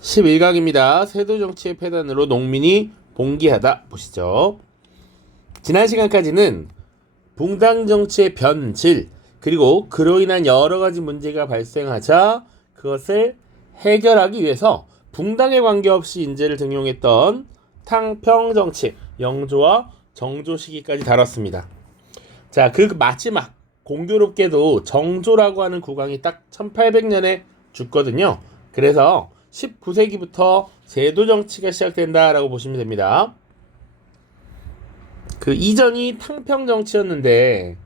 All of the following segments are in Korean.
11강입니다. 세도 정치의 폐단으로 농민이 봉기하다 보시죠. 지난 시간까지는 붕당 정치의 변질 그리고 그로 인한 여러 가지 문제가 발생하자 그것을 해결하기 위해서 붕당에 관계없이 인재를 등용했던 탕평 정치, 영조와 정조 시기까지 다뤘습니다. 자, 그 마지막 공교롭게도 정조라고 하는 국왕이 딱 1800년에 죽거든요. 그래서 19세기부터 제도 정치가 시작된다라고 보시면 됩니다. 그 이전이 탕평 정치였는데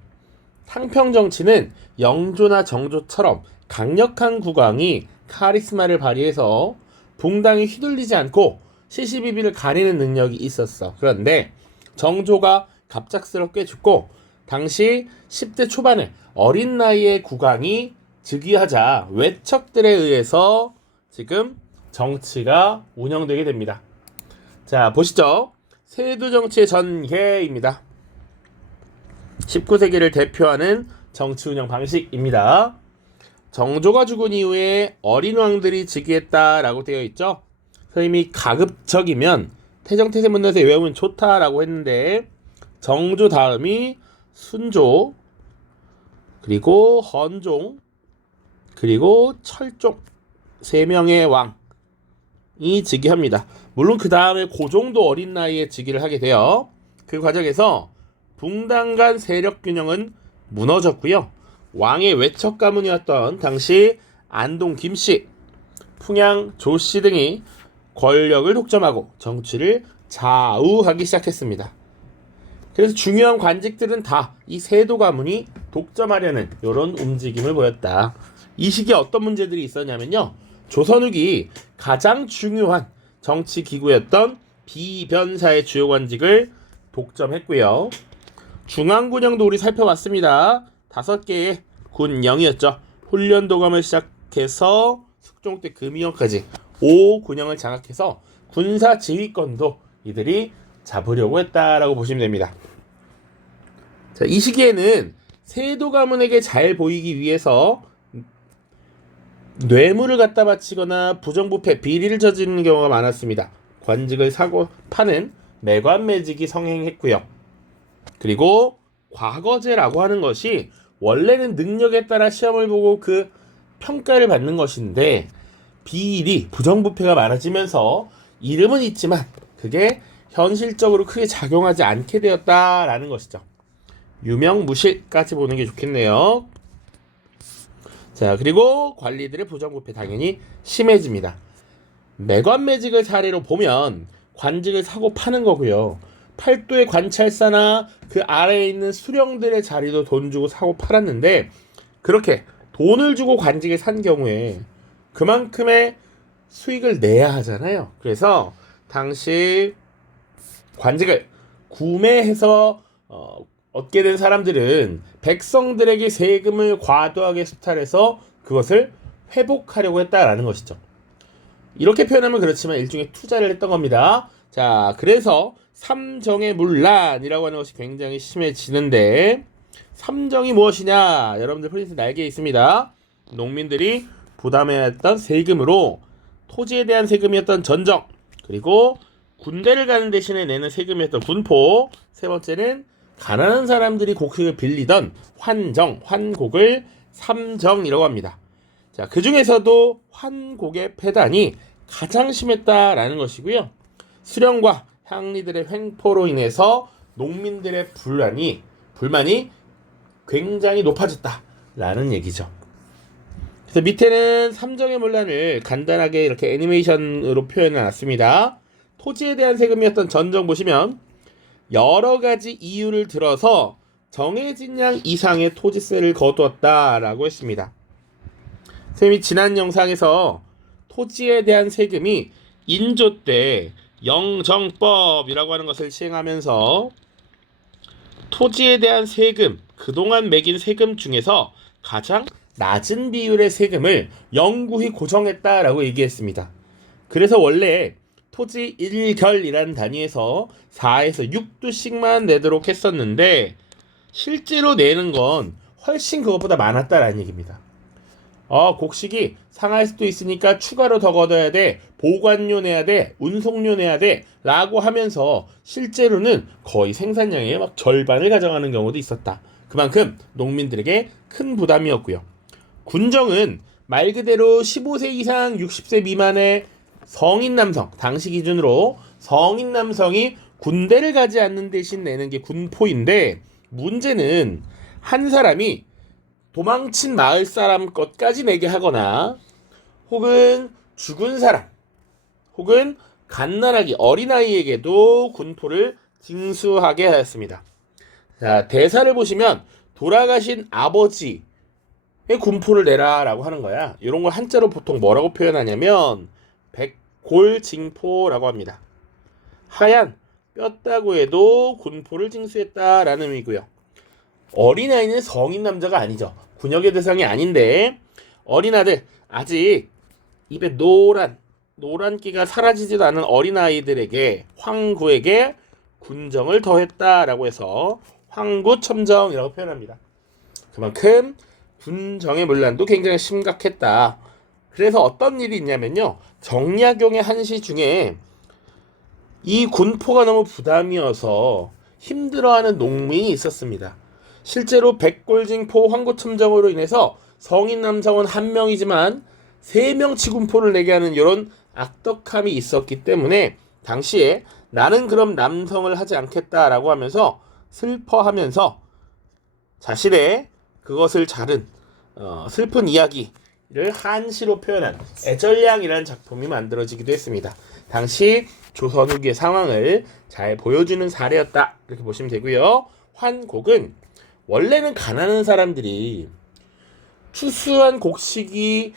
탕평 정치는 영조나 정조처럼 강력한 국왕이 카리스마를 발휘해서 붕당이 휘둘리지 않고 시시비비를 가리는 능력이 있었어. 그런데 정조가 갑작스럽게 죽고 당시 10대 초반의 어린 나이의 국왕이 즉위하자 외척들에 의해서 지금 정치가 운영되게 됩니다. 자, 보시죠. 세도 정치의 전개입니다. 19세기를 대표하는 정치 운영 방식입니다. 정조가 죽은 이후에 어린 왕들이 즉위했다라고 되어 있죠. 선생님이 가급적이면 태정태세문답에 외우면 좋다라고 했는데 정조 다음이 순조, 그리고 헌종, 그리고 철종 3명의 왕이 즉위합니다. 물론 그 다음에 고종도 어린 나이에 즉위를 하게 돼요. 그 과정에서 붕당 간 세력 균형은 무너졌고요. 왕의 외척 가문이었던 당시 안동 김씨, 풍양 조씨 등이 권력을 독점하고 정치를 좌우하기 시작했습니다. 그래서 중요한 관직들은 다 이 세도 가문이 독점하려는 이런 움직임을 보였다. 이 시기에 어떤 문제들이 있었냐면요. 조선 후기 가장 중요한 정치 기구였던 비변사의 주요 관직을 독점했고요. 중앙군영도 우리 살펴봤습니다. 5개의 군영이었죠. 훈련도감을 시작해서 숙종 때 금이영까지 5군영을 장악해서 군사 지휘권도 이들이 잡으려고 했다라고 보시면 됩니다. 자, 이 시기에는 세도 가문에게 잘 보이기 위해서 뇌물을 갖다 바치거나 부정부패, 비리를 저지르는 경우가 많았습니다. 관직을 사고 파는 매관매직이 성행했고요. 그리고 과거제라고 하는 것이 원래는 능력에 따라 시험을 보고 그 평가를 받는 것인데 비리, 부정부패가 많아지면서 이름은 있지만 그게 현실적으로 크게 작용하지 않게 되었다라는 것이죠. 유명무실까지 보는 게 좋겠네요. 자, 그리고 관리들의 부정부패 당연히 심해집니다. 매관매직을 사례로 보면 관직을 사고 파는 거고요. 팔도의 관찰사나 그 아래에 있는 수령들의 자리도 돈 주고 사고 팔았는데 그렇게 돈을 주고 관직을 산 경우에 그만큼의 수익을 내야 하잖아요. 그래서 당시 관직을 구매해서 얻게 된 사람들은 백성들에게 세금을 과도하게 수탈해서 그것을 회복하려고 했다라는 것이죠. 이렇게 표현하면 그렇지만 일종의 투자를 했던 겁니다. 자, 그래서 삼정의 문란이라고 하는 것이 굉장히 심해지는데 삼정이 무엇이냐? 여러분들 프린트 날개에 있습니다. 농민들이 부담해야 했던 세금으로 토지에 대한 세금이었던 전정, 그리고 군대를 가는 대신에 내는 세금이었던 군포, 세 번째는 가난한 사람들이 곡식을 빌리던 환정, 환곡을 삼정이라고 합니다. 자, 그 중에서도 환곡의 폐단이 가장 심했다라는 것이고요. 수령과 향리들의 횡포로 인해서 농민들의 불만이 굉장히 높아졌다라는 얘기죠. 그래서 밑에는 삼정의 문란을 간단하게 이렇게 애니메이션으로 표현해 놨습니다. 토지에 대한 세금이었던 전정 보시면 여러 가지 이유를 들어서 정해진 양 이상의 토지세를 거두었다라고 했습니다. 선생님이 지난 영상에서 토지에 대한 세금이 인조 때 영정법이라고 하는 것을 시행하면서 토지에 대한 세금, 그동안 매긴 세금 중에서 가장 낮은 비율의 세금을 영구히 고정했다라고 얘기했습니다. 그래서 원래 토지 1결이라는 단위에서 4에서 6두씩만 내도록 했었는데 실제로 내는 건 훨씬 그것보다 많았다라는 얘기입니다. 곡식이 상할 수도 있으니까 추가로 더 걷어야 돼, 보관료 내야 돼, 운송료 내야 돼 라고 하면서 실제로는 거의 생산량의 막 절반을 가져가는 경우도 있었다. 그만큼 농민들에게 큰 부담이었고요. 군정은 말 그대로 15세 이상 60세 미만의 성인 남성, 당시 기준으로 성인 남성이 군대를 가지 않는 대신 내는 게 군포인데, 문제는 한 사람이 도망친 마을 사람 것까지 내게 하거나, 혹은 죽은 사람, 혹은 갓난아기 어린아이에게도 군포를 징수하게 하였습니다. 자, 대사를 보시면 돌아가신 아버지의 군포를 내라 라고 하는 거야. 이런 걸 한자로 보통 뭐라고 표현하냐면 백골징포라고 합니다. 하얀 뼈다구에도 군포를 징수했다라는 의미고요. 어린아이는 성인 남자가 아니죠. 군역의 대상이 아닌데, 어린아들, 아직 입에 노란기가 사라지지도 않은 어린아이들에게, 황구에게 군정을 더했다라고 해서 황구첨정이라고 표현합니다. 그만큼 군정의 문란도 굉장히 심각했다. 그래서 어떤 일이 있냐면요, 정약용의 한시 중에 이 군포가 너무 부담이어서 힘들어하는 농민이 있었습니다. 실제로 백골징포 황구첨정으로 인해서 성인 남성은 1명이지만 3명치 군포를 내게 하는 이런 악덕함이 있었기 때문에 당시에 나는 그럼 남성을 하지 않겠다라고 하면서 슬퍼하면서 자신의 그것을 자른 슬픈 이야기를 한시로 표현한 애절량이라는 작품이 만들어지기도 했습니다. 당시 조선 후기의 상황을 잘 보여주는 사례였다, 이렇게 보시면 되고요. 환곡은 원래는 가난한 사람들이 추수한 곡식이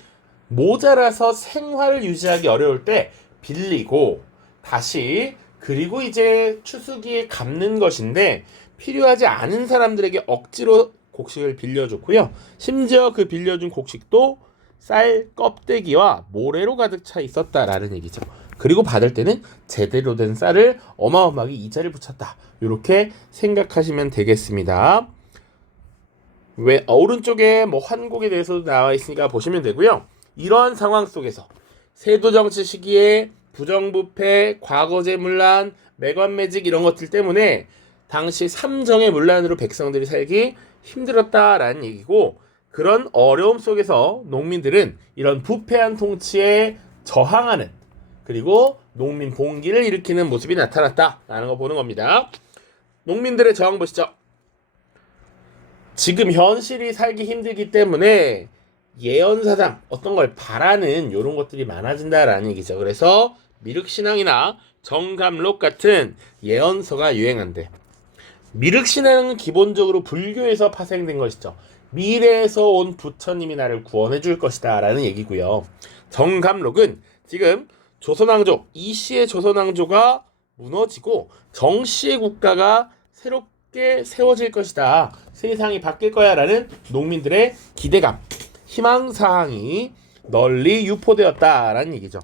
모자라서 생활을 유지하기 어려울 때 빌리고 다시, 그리고 이제 추수기에 갚는 것인데, 필요하지 않은 사람들에게 억지로 곡식을 빌려줬고요. 심지어 그 빌려준 곡식도 쌀 껍데기와 모래로 가득 차 있었다라는 얘기죠. 그리고 받을 때는 제대로 된 쌀을 어마어마하게 이자를 붙였다, 이렇게 생각하시면 되겠습니다. 왜 오른쪽에 뭐 환곡에 대해서도 나와 있으니까 보시면 되고요. 이러한 상황 속에서 세도정치 시기에 부정부패, 과거제 문란, 매관매직 이런 것들 때문에 당시 삼정의 문란으로 백성들이 살기 힘들었다라는 얘기고, 그런 어려움 속에서 농민들은 이런 부패한 통치에 저항하는, 그리고 농민 봉기를 일으키는 모습이 나타났다라는 거 보는 겁니다. 농민들의 저항 보시죠. 지금 현실이 살기 힘들기 때문에 예언사상, 어떤 걸 바라는 이런 것들이 많아진다라는 얘기죠. 그래서 미륵신앙이나 정감록 같은 예언서가 유행한대. 미륵신앙은 기본적으로 불교에서 파생된 것이죠. 미래에서 온 부처님이 나를 구원해 줄 것이다 라는 얘기고요. 정감록은 지금 조선왕조, 이씨의 조선왕조가 무너지고 정씨의 국가가 새롭게 세워질 것이다, 세상이 바뀔 거야 라는 농민들의 기대감, 희망사항이 널리 유포되었다라는 얘기죠.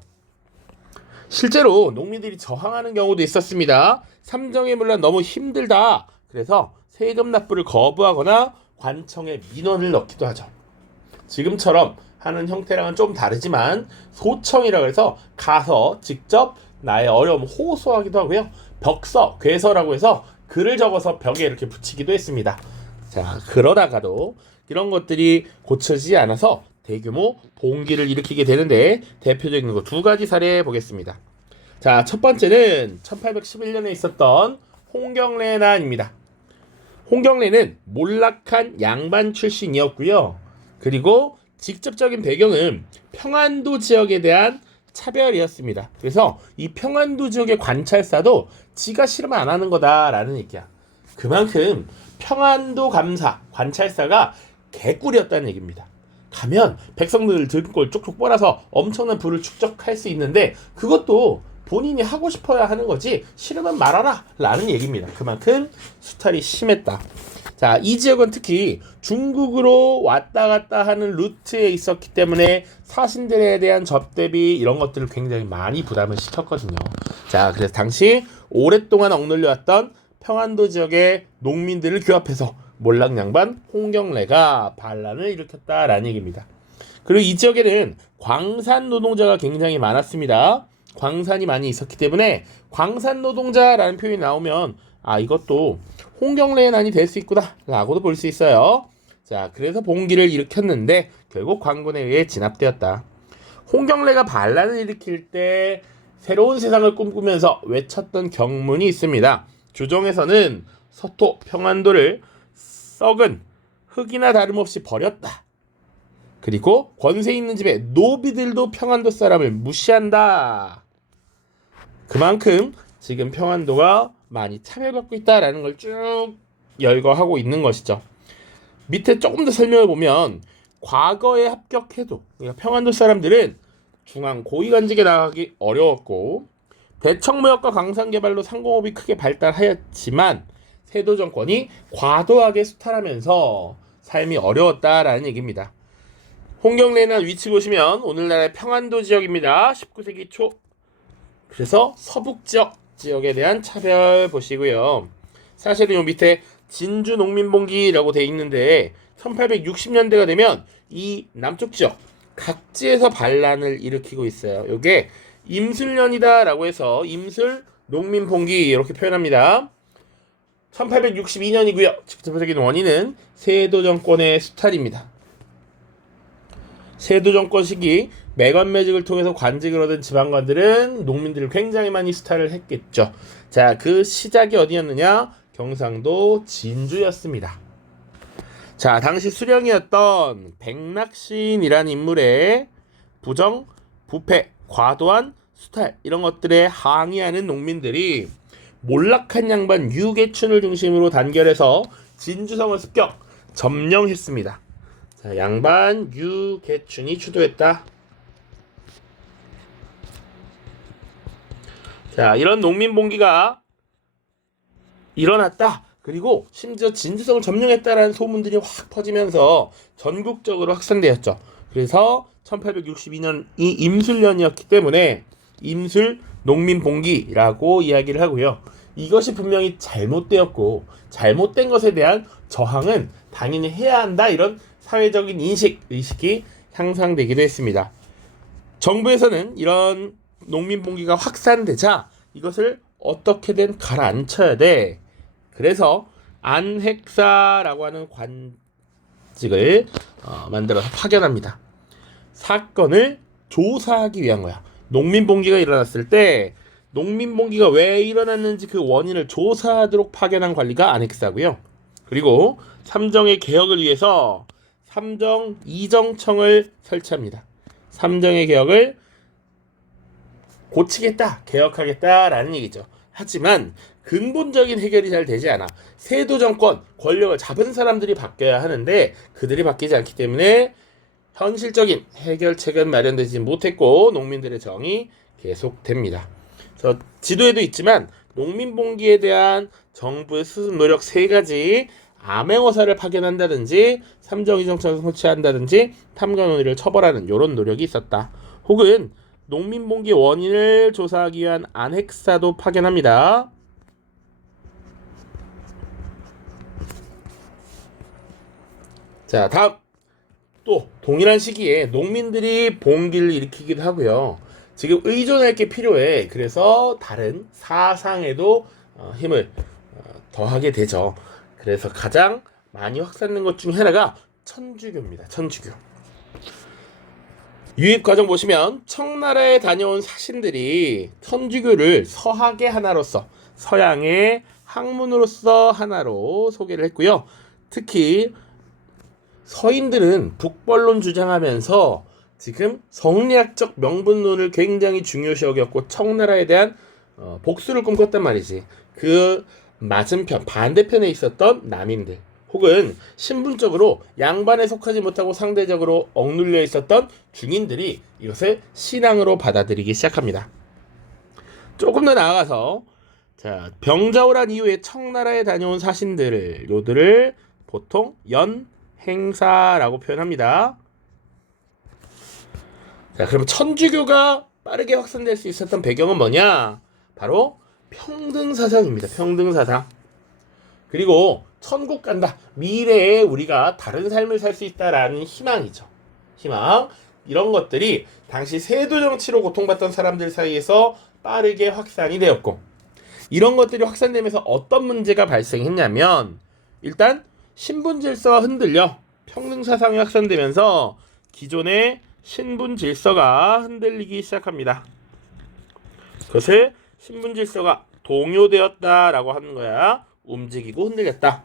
실제로 농민들이 저항하는 경우도 있었습니다. 삼정의 문란 너무 힘들다, 그래서 세금 납부를 거부하거나 관청에 민원을 넣기도 하죠. 지금처럼 하는 형태랑은 좀 다르지만 소청이라고 해서 가서 직접 나의 어려움을 호소하기도 하고요. 벽서, 괴서라고 해서 글을 적어서 벽에 이렇게 붙이기도 했습니다. 자, 그러다가도 이런 것들이 고쳐지지 않아서 대규모 봉기를 일으키게 되는데, 대표적인 거 2가지 사례 보겠습니다. 자, 첫 번째는 1811년에 있었던 홍경래난입니다. 홍경래는 몰락한 양반 출신이었고요. 그리고 직접적인 배경은 평안도 지역에 대한 차별이었습니다. 그래서 이 평안도 지역의 관찰사도 지가 싫으면 안 하는 거다라는 얘기야. 그만큼 평안도 감사, 관찰사가 개꿀이었다는 얘기입니다. 가면 백성들 등골 쪽쪽 빨아서 엄청난 부를 축적할 수 있는데, 그것도 본인이 하고 싶어야 하는 거지 싫으면 말아라 라는 얘기입니다. 그만큼 수탈이 심했다. 자, 이 지역은 특히 중국으로 왔다 갔다 하는 루트에 있었기 때문에 사신들에 대한 접대비 이런 것들을 굉장히 많이 부담을 시켰거든요. 자, 그래서 당시 오랫동안 억눌려왔던 평안도 지역의 농민들을 규합해서 몰락양반 홍경래가 반란을 일으켰다라는 얘기입니다. 그리고 이 지역에는 광산 노동자가 굉장히 많았습니다. 광산이 많이 있었기 때문에 광산 노동자라는 표현이 나오면 이것도 홍경래의 난이 될 수 있구나 라고도 볼 수 있어요. 자, 그래서 봉기를 일으켰는데 결국 광군에 의해 진압되었다. 홍경래가 반란을 일으킬 때 새로운 세상을 꿈꾸면서 외쳤던 경문이 있습니다. 주정에서는 서토 평안도를 썩은 흙이나 다름없이 버렸다. 그리고 권세 있는 집에 노비들도 평안도 사람을 무시한다. 그만큼 지금 평안도가 많이 차별받고 있다라는 걸 쭉 열거하고 있는 것이죠. 밑에 조금 더 설명을 보면 과거에 합격해도 그러니까 평안도 사람들은 중앙 고위관직에 나가기 어려웠고 대청무역과 광산개발로 상공업이 크게 발달하였지만 세도 정권이 과도하게 수탈하면서 삶이 어려웠다라는 얘기입니다. 홍경래난 위치 보시면 오늘날의 평안도 지역입니다. 19세기 초. 그래서 서북 지역에 대한 차별 보시고요. 사실은 요 밑에 진주 농민봉기라고 돼 있는데 1860년대가 되면 이 남쪽 지역 각지에서 반란을 일으키고 있어요. 요게 임술년이다라고 해서 임술 농민봉기 이렇게 표현합니다. 1862년이고요. 직접적인 원인은 세도 정권의 수탈입니다. 세도 정권 시기 매관매직을 통해서 관직을 얻은 지방관들은 농민들을 굉장히 많이 수탈을 했겠죠. 자, 그 시작이 어디였느냐? 경상도 진주였습니다. 자, 당시 수령이었던 백낙신이라는 인물의 부정, 부패, 과도한 수탈 이런 것들에 항의하는 농민들이 몰락한 양반 유계춘을 중심으로 단결해서 진주성을 습격, 점령했습니다. 자, 양반 유계춘이 주도했다. 자, 이런 농민봉기가 일어났다. 그리고 심지어 진주성을 점령했다라는 소문들이 확 퍼지면서 전국적으로 확산되었죠. 그래서 1862년이 임술년이었기 때문에 임술 농민봉기라고 이야기를 하고요. 이것이 분명히 잘못되었고 잘못된 것에 대한 저항은 당연히 해야 한다. 이런 사회적인 의식이 향상되기도 했습니다. 정부에서는 이런 농민봉기가 확산되자 이것을 어떻게든 가라앉혀야 돼. 그래서 안핵사라고 하는 관직을 만들어서 파견합니다. 사건을 조사하기 위한 거야. 농민봉기가 일어났을 때 농민봉기가 왜 일어났는지 그 원인을 조사하도록 파견한 관리가 안핵사고요. 그리고 삼정의 개혁을 위해서 삼정 이정청을 설치합니다. 삼정의 개혁을 고치겠다, 개혁하겠다라는 얘기죠. 하지만 근본적인 해결이 잘 되지 않아. 세도 정권, 권력을 잡은 사람들이 바뀌어야 하는데 그들이 바뀌지 않기 때문에 현실적인 해결책은 마련되지 못했고 농민들의 정이 계속됩니다. 그래서 지도에도 있지만 농민봉기에 대한 정부의 수습 노력 3가지 암행어사를 파견한다든지 삼정이정청을 설치한다든지 탐관원의를 처벌하는 이런 노력이 있었다. 혹은 농민봉기 원인을 조사하기 위한 안핵사도 파견합니다. 자, 다음 또 동일한 시기에 농민들이 봉기를 일으키기도 하고요. 지금 의존할 게 필요해. 그래서 다른 사상에도 힘을 더하게 되죠. 그래서 가장 많이 확산된 것 중 하나가 천주교입니다. 천주교. 유입 과정 보시면 청나라에 다녀온 사신들이 천주교를 서학의 하나로서 서양의 학문으로서 하나로 소개를 했고요. 특히 서인들은 북벌론 주장하면서 지금 성리학적 명분론을 굉장히 중요시 여겼고 청나라에 대한 복수를 꿈꿨단 말이지. 그 맞은편 반대편에 있었던 남인들 혹은 신분적으로 양반에 속하지 못하고 상대적으로 억눌려 있었던 중인들이 이것을 신앙으로 받아들이기 시작합니다. 조금 더 나아가서 자, 병자호란 이후에 청나라에 다녀온 사신들 요들을 보통 연행사라고 표현합니다. 자, 그럼 천주교가 빠르게 확산될 수 있었던 배경은 뭐냐? 바로 평등사상입니다. 평등사상. 그리고 천국 간다. 미래에 우리가 다른 삶을 살 수 있다라는 희망이죠. 희망 이런 것들이 당시 세도 정치로 고통받던 사람들 사이에서 빠르게 확산이 되었고 이런 것들이 확산되면서 어떤 문제가 발생했냐면 일단 신분 질서가 흔들려 평등 사상이 확산되면서 기존의 신분 질서가 흔들리기 시작합니다. 그것을 신분 질서가 동요되었다라고 하는 거야. 움직이고 흔들렸다.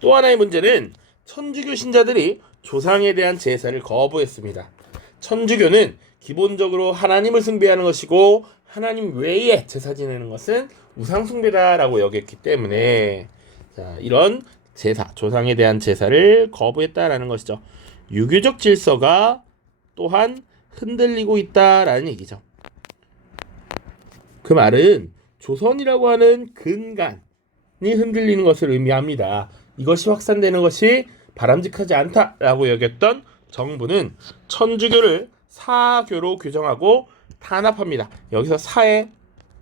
또 하나의 문제는 천주교 신자들이 조상에 대한 제사를 거부했습니다. 천주교는 기본적으로 하나님을 숭배하는 것이고 하나님 외에 제사 지내는 것은 우상 숭배다라고 여겼기 때문에 자, 이런 제사, 조상에 대한 제사를 거부했다라는 것이죠. 유교적 질서가 또한 흔들리고 있다라는 얘기죠. 그 말은 조선이라고 하는 근간이 흔들리는 것을 의미합니다. 이것이 확산되는 것이 바람직하지 않다라고 여겼던 정부는 천주교를 사교로 규정하고 탄압합니다. 여기서 사의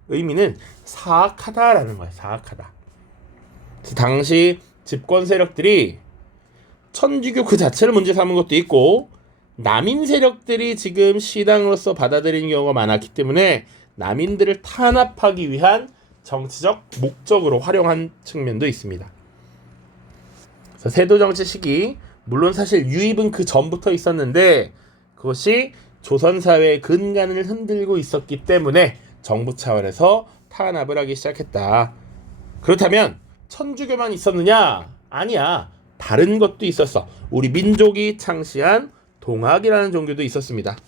의미는 사악하다라는 거예요. 사악하다. 당시 집권 세력들이 천주교 그 자체를 문제 삼은 것도 있고 남인 세력들이 지금 시당으로서 받아들이는 경우가 많았기 때문에 남인들을 탄압하기 위한 정치적 목적으로 활용한 측면도 있습니다. 그래서 세도 정치 시기 물론 사실 유입은 그 전부터 있었는데 그것이 조선 사회의 근간을 흔들고 있었기 때문에 정부 차원에서 탄압을 하기 시작했다. 그렇다면 천주교만 있었느냐? 아니야. 다른 것도 있었어. 우리 민족이 창시한 동학이라는 종교도 있었습니다.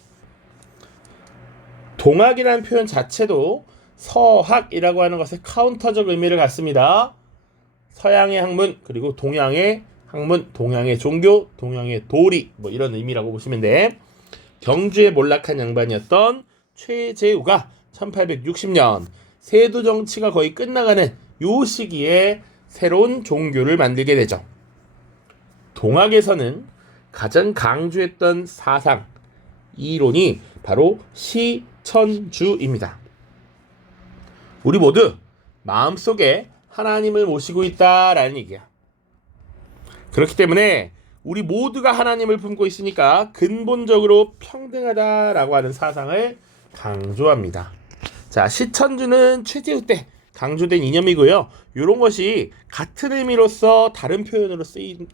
동학이라는 표현 자체도 서학이라고 하는 것에 카운터적 의미를 갖습니다. 서양의 학문 그리고 동양의 학문, 동양의 종교, 동양의 도리 뭐 이런 의미라고 보시면 돼. 경주에 몰락한 양반이었던 최재우가 1860년 세도 정치가 거의 끝나가는 요 시기에 새로운 종교를 만들게 되죠. 동학에서는 가장 강조했던 사상, 이론이 바로 시천주입니다. 우리 모두 마음속에 하나님을 모시고 있다라는 얘기야. 그렇기 때문에 우리 모두가 하나님을 품고 있으니까 근본적으로 평등하다라고 하는 사상을 강조합니다. 자, 시천주는 최재우 때 강조된 이념이고요. 이런 것이 같은 의미로서 다른 표현으로 쓰인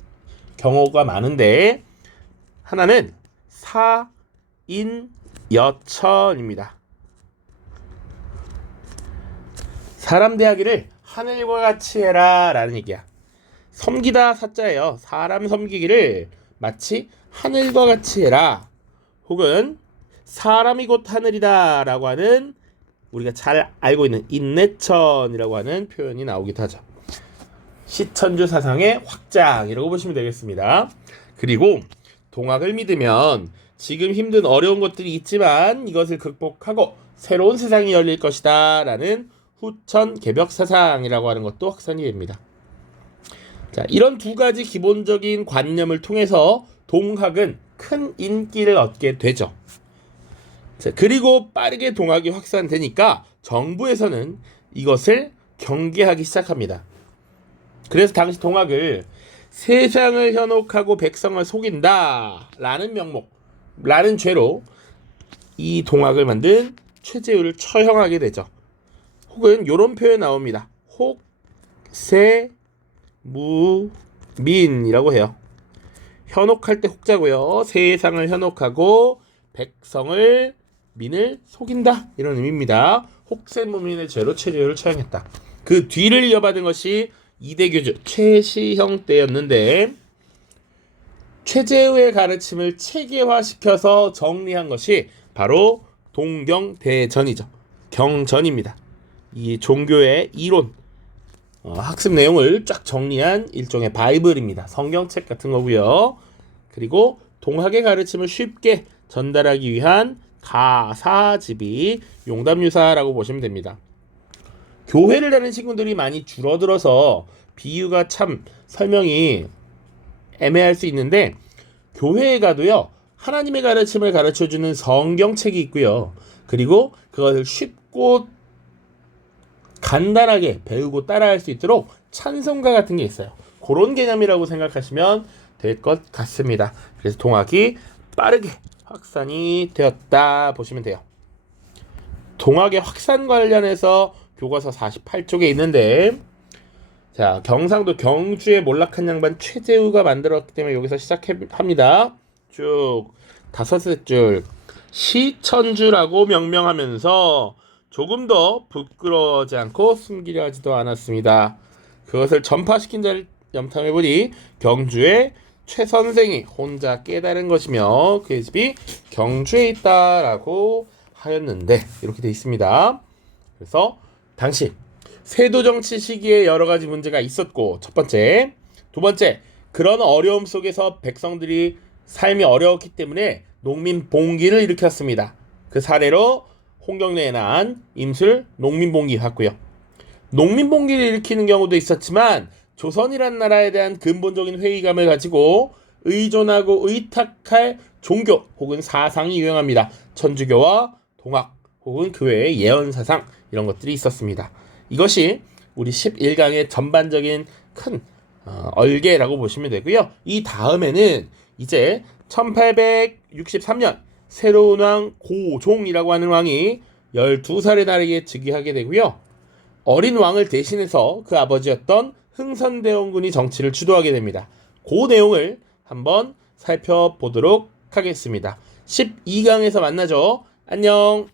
경우가 많은데 하나는 사인여천입니다. 사람 대하기를 하늘과 같이 해라 라는 얘기야. 섬기다 사자예요. 사람 섬기기를 마치 하늘과 같이 해라. 혹은 사람이 곧 하늘이다 라고 하는 우리가 잘 알고 있는 인내천이라고 하는 표현이 나오기도 하죠. 시천주 사상의 확장이라고 보시면 되겠습니다. 그리고 동학을 믿으면 지금 힘든 어려운 것들이 있지만 이것을 극복하고 새로운 세상이 열릴 것이다 라는 후천 개벽 사상이라고 하는 것도 확산이 됩니다. 자, 이런 두 가지 기본적인 관념을 통해서 동학은 큰 인기를 얻게 되죠. 자, 그리고 빠르게 동학이 확산되니까 정부에서는 이것을 경계하기 시작합니다. 그래서 당시 동학을 세상을 현혹하고 백성을 속인다 라는 명목, 라는 죄로 이 동학을 만든 최재우를 처형하게 되죠. 혹은 이런 표현 나옵니다. 혹세무민이라고 해요. 현혹할 때 혹자고요. 세상을 현혹하고 백성을 민을 속인다 이런 의미입니다. 혹세무민의 죄로 최재우를 처형했다. 그 뒤를 이어받은 것이 이대교주 최시형 때였는데 최재우의 가르침을 체계화시켜서 정리한 것이 바로 동경대전이죠. 경전입니다. 이 종교의 이론, 학습 내용을 쫙 정리한 일종의 바이블입니다. 성경책 같은 거고요. 그리고 동학의 가르침을 쉽게 전달하기 위한 가사집이 용담유사라고 보시면 됩니다. 교회를 다니는 친구들이 많이 줄어들어서 비유가 참 설명이 애매할 수 있는데 교회에 가도요 하나님의 가르침을 가르쳐주는 성경책이 있고요. 그리고 그것을 쉽고 간단하게 배우고 따라할 수 있도록 찬송가 같은 게 있어요. 그런 개념이라고 생각하시면 될 것 같습니다. 그래서 동학이 빠르게 확산이 되었다 보시면 돼요. 동학의 확산 관련해서 교과서 48쪽에 있는데, 자, 경상도 경주의 몰락한 양반 최재우가 만들었기 때문에 여기서 시작합니다. 쭉 5줄 시천주라고 명명하면서 조금 더 부끄러워하지 않고 숨기려 하지도 않았습니다. 그것을 전파시킨 자를 염탐해보니 경주의 최 선생이 혼자 깨달은 것이며 그의 집이 경주에 있다라고 하였는데, 이렇게 되어 있습니다. 그래서 당시 세도 정치 시기에 여러 가지 문제가 있었고, 첫 번째, 두 번째, 그런 어려움 속에서 백성들이 삶이 어려웠기 때문에 농민 봉기를 일으켰습니다. 그 사례로 홍경래에 난 임술 농민봉기 같고요. 농민봉기를 일으키는 경우도 있었지만 조선이란 나라에 대한 근본적인 회의감을 가지고 의존하고 의탁할 종교 혹은 사상이 유행합니다. 천주교와 동학 혹은 그 외의 예언사상, 이런 것들이 있었습니다. 이것이 우리 11강의 전반적인 큰 얼개라고 보시면 되고요. 이 다음에는 이제 1863년 새로운 왕 고종이라고 하는 왕이 12살의 나이에 즉위하게 되고요. 어린 왕을 대신해서 그 아버지였던 흥선대원군이 정치를 주도하게 됩니다. 그 내용을 한번 살펴보도록 하겠습니다. 12강에서 만나죠. 안녕.